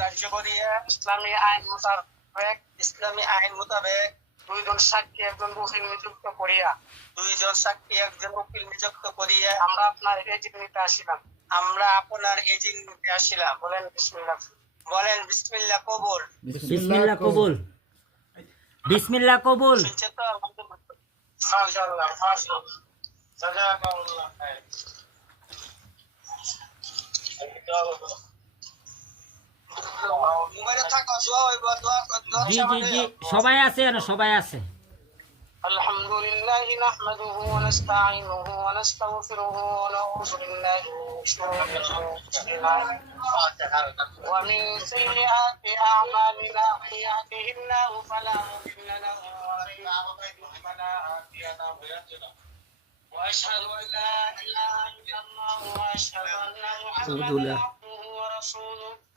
ধার্য করিয়া ইসলামী আইন মোতাবেক দুইজন সাক্ষী একজন উকিল নিযুক্ত করিয়া আমরা আপনার এজেন্ট নিতে আসিলাম বলেন বিসমিল্লাহ কবুল বিসমিল্লাহ কবুল শুনছেন তো মাশাআল্লাহ জাযাকাল্লাহ খাইর জি জি জি সবাই আছে না সবাই আছে الحمد لله نحمده ونستعينه ونستغفره ونعوذ بالله من شرور انفسنا ومن سيئات اعمالنا من يهده الله فلا مضل له ومن يضلل فلا هادي له واشهد ان لا اله الا الله واشهد ان محمدا عبده ورسوله